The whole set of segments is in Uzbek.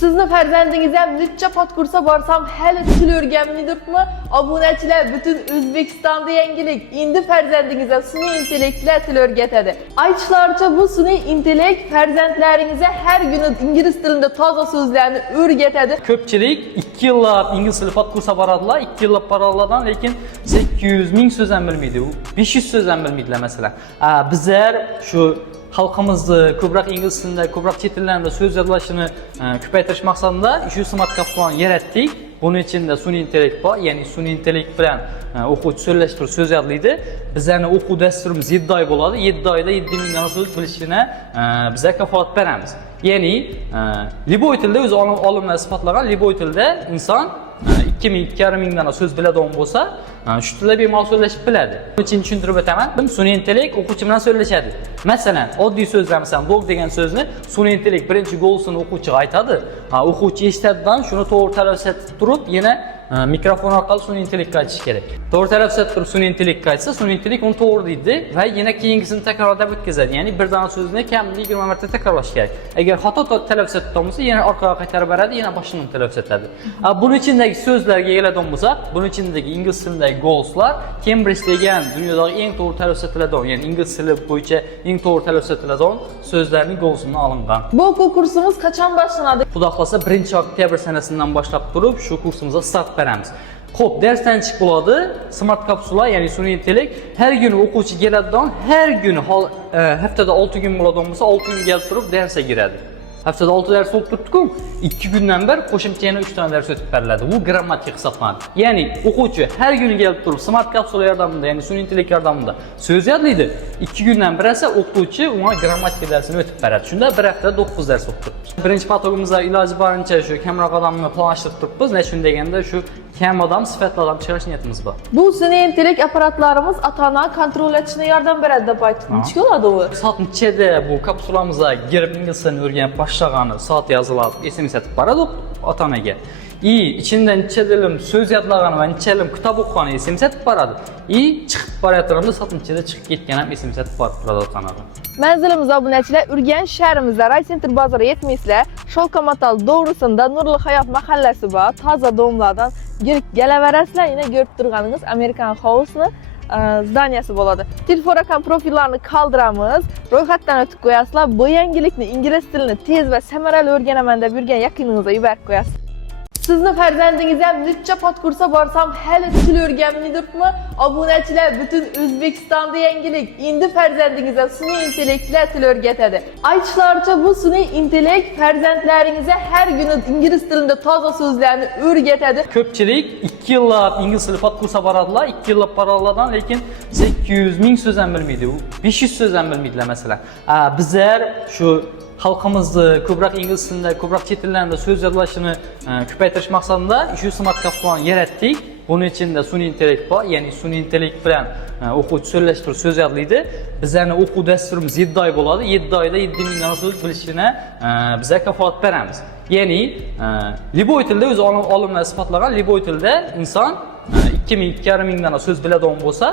Sizni farzandingizam necha podkursa borsam hali til o'rganmaydirmi? Obunachilar, butun O'zbekistonda yangilik. Endi farzandingizga sun'iy intellektlar til o'rgatadi. Aytishlaricha bu sun'iy intellekt farzandlaringizga har kuni ingliz tilida toza so'zlarni o'rgatadi. Ko'pchilik 2 yillab ingliz tili podkursa boradilar, 2 yillab boradilar, lekin 800 ming so'z ham bilmaydi. 500 so'z ham bilmaydilar masalan. Bizlar shu xalqimizni ko'proq ingliz tilida, ko'proq chet tillarida so'z yodlashini ko'paytirish maqsadida shu smart kapsulani yaratdik. Buning ichida sun'iy intellekt bor, ya'ni sun'iy intellekt bilan o'quvchi so'zlashtirib so'z yodlaydi. Bizlarning o'quv dasturimiz 7 oy bo'ladi. 7 oyda 7000 dona so'z bilishini bizlar kafolat beramiz. Ya'ni liboy tilda o'zi olimlar isbotlagan liboy tilda inson 2000-2500 dona so'z biladigan bo'lsa, shu tilda bemalol so'zlashib biladi. Buning uchun tushuntirib o'taman. Sun'iy intellekt o'quvchi bilan so'zlashadi. Masalan, oddiy so'zlar, masalan, dog degan so'zni sun'iy intellekt birinchi golsini o'quvchiga aytadi. O'quvchi eshitadidan shuni to'g'ri talaffuz etib turib, yana mikrofon orqali sun'iy intellektga aytish kerak. To'g'ri talaffuz etib turib sun'iy intellektga aytsa, sun'iy intellekt uni to'g'ri deydi va yana keyingisini takrorlab o'tkazadi. Ya'ni bir dona so'zni kamida 20 marta takrorlash kerak. Agar xato talaffuz etgan bo'lsa, yana orqaga qaytarib beradi, yana boshini talaffuz etadi. Buning ichidagi so'zlarga keladigan bo'lsak, buning ichidagi ingliz tilidagi goalslar Cambridge degan dunyodagi eng to'g'ri talaffuz etiladigan, ya'ni ingliz tili bo'yicha eng to'g'ri talaffuz etiladigan so'zlarning goalsidan olingan. Bu o'quv kursimiz qachon boshlanadi? Xudo xolasa 1-oktyabr sanasidan boshlab turib shu kursimizga start beramiz. Xo'p, darsdan chiqib bo'ladi. Smart kapsula, ya'ni sun'iy intellekt har kuni o'quvchi keladigan, har kuni haftada 6 kun bo'ladigan bo'lsa, 6 kun kelib turib darsga kiradi. Haftada 6 ders o'tib turibdi-ku, 2 kundan bir qo'shimcha yana 3 ta ders o'tib beriladi. Bu grammatika hisoblanadi. Ya'ni o'quvchi har kuni kelib turib smart kapsula yordamida, ya'ni sun'iy intellekt yordamida so'z yodlaydi. 2 kundan bir esa o'qituvchi unga grammatika darsini o'tib beradi. Shunda bir haftada 9 ders o'qib turibmiz. Birinchi patogimizda iloji boricha shu kamroq odamni planlashtirib turibmiz. Nechun deganda shu kam odam, sifatli odam chiqarish niyatimiz bor. Bu sun'iy intellekt apparatlarimiz ota-ona kontrol etishni yordam beradi deb aytdim. Nechga bo'ladi u? Soat nechada bu kapsulamizga girib ingliz tilini o'rganib boshlagani soat yozilib, SMS etib boradi ota-onaga. İçinden necha dilim so'z yodlagani va necha dilim kitob o'qigani SMS etib boradi. Chiqib borayotganimda soat nechada chiqib ketgan ham SMS etib borib turadi ota-onaga. Manzilimiz obunachilar Urganch shahrimizda Raycenter bozori yetmaysizlar. Sholqamotal doğrusunda Nurli hayot mahallasi bor. Toza domlardan girib kelaverasizlar. Yana ko'rib turganingiz American House'ni zdaniyasi bo'ladi. Telefon raqam profillarni qoldiramiz. Ro'yxatdan o'tib qo'yasizlar. Bu yangilikni ingliz tilini tez va samarali o'rganaman deb yurgan yaqiningizga yuborib qo'yasiz. Sizni farzandingizam necha podkursa borsam hali til o'rganmaydirmi? Obunachilar, butun O'zbekistonda yangilik. Endi farzandingizga sun'iy intellektlar til o'rgatadi. Aytishlaricha bu sun'iy intellekt farzandlaringizga har kuni ingliz tilida toza so'zlarni o'rgatadi. Ko'pchilik 2 yillab ingliz tili podkursa boradilar, 2 yillab boradilar, lekin 800 ming so'z ham bilmaydi. 500 so'z ham bilmaydilar masalan. Bizlar shu xalqimizni ko'proq ingliz tilida, ko'proq chet tillarida so'z yodlashini ko'paytirish maqsadida shu smart kapsulani yaratdik. Buning ichida sun'iy intellekt bor, ya'ni sun'iy intellekt bilan o'quvchi so'zlashtirib so'z yodlaydi. Bizlarning o'quv dasturimiz 7 oy bo'ladi. 7 oyda 7000 dona so'z bilishini bizlar kafolat beramiz. Ya'ni liboy tilda o'zi olimlar isbotlagan liboy tilda inson 2000-2500 dona so'z biladigan bo'lsa,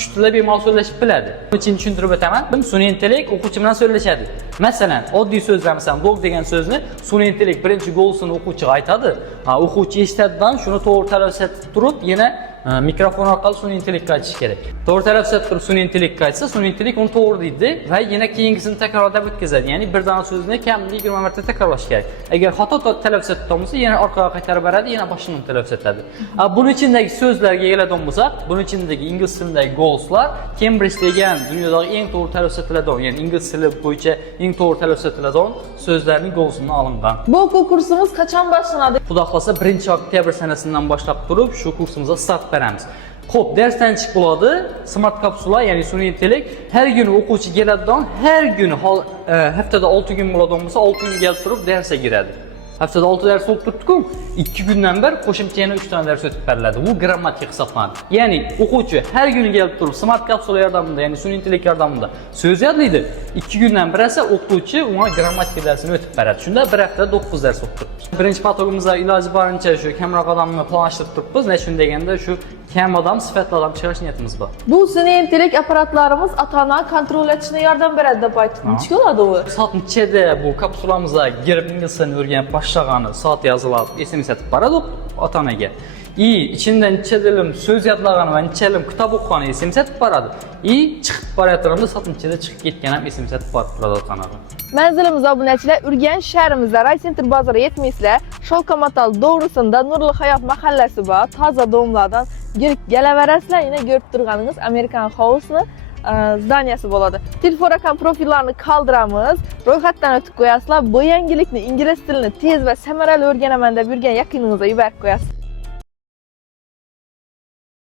shu tilda bemalol so'zlashib biladi. Buning uchun tushuntirib o'taman. Sun'iy intellekt o'quvchi bilan so'zlashadi. Masalan, oddiy so'zlar, masalan, dog degan so'zni sun'iy intellekt birinchi golsini o'quvchiga aytadi. O'quvchi eshitadidan shuni to'g'ri talaffuz etib turib, yana mikrofon orqali sun'iy intellektga aytish kerak. To'g'ri talaffuz etib turib sun'iy intellektga aytsa, sun'iy intellekt uni to'g'ri deydi va yana keyingisini takrorlab o'tkazadi. Ya'ni bir dona so'zni kamida 20 marta takrorlash kerak. Agar xato talaffuz etgan bo'lsa, yana orqaga qaytarib beradi, yana boshini talaffuz etadi. Buning ichidagi so'zlarga keladigan bo'lsak, buning ichidagi ingliz tilidagi goalslar Cambridge degan dunyodagi eng to'g'ri talaffuz etiladigan, ya'ni ingliz tili bo'yicha eng to'g'ri talaffuz etiladigan so'zlarning goalsidan olingan. Bu o'quv kursimiz qachon boshlanadi? Xudo xolasa 1-oktyabr sanasidan boshlab turib shu kursimizga start beramiz. Xo'p, darsdan chiqib bo'ladi. Smart kapsula, ya'ni sun'iy intellekt har kuni o'quvchi keladigan, har kuni haftada 6 kun bo'ladigan bo'lsa, 6 kun kelib turib darsga kiradi. Haftada 6 ders o'tib turibdi-ku, 2 kundan bir qo'shimcha yana 3 ta ders o'tib beriladi. Bu grammatika hisoblanadi. Ya'ni o'quvchi har kuni kelib turib smart kapsula yordamida, ya'ni sun'iy intellekt yordamida so'z yodlaydi. 2 kundan bir esa o'qituvchi unga grammatika darsini o'tib beradi. Shunda bir haftada 9 ders o'qib turibmiz. Birinchi patogimizda iloji boricha shu kamroq odamni planlashtirib turibmiz. Nechun deganda shu kam odam, sifatli odam chiqarish niyatimiz bor. Bu sun'iy intellekt apparatlarimiz ota-ona kontrol etishni yordam beradi deb aytdim. Nechga bo'ladi u? Soat nechada bu kapsulamizga girib ingliz tilini o'rganib başlagany saat yazılab SMS etip barady ota-onaga. İçinden neçe söz yadlagany we neçe kitap okugany SMS etip barady. Çıkıp baraýatyrymda satınçyda çıkıp ketgen hem SMS etip barıp turady ota-onaga. Manzilimiz obunachilar Urganch shahrimizda Raycenter bozori yetmaysizlar. Sholkomatal doğrusunda Nurli Hayot mahallasi bor. Toza domlardan girip gelaverasizlar. Yine görüp turganingiz American House'ni zdaniyasi bo'ladi. Telefon raqam profillarini qoldiramiz. Ro'yxatdan o'tib qo'yasizlar. Bu yangilikni ingliz tilini tez va samarali o'rganaman deb yurgan yaqiningizga yuborib qo'yasiz.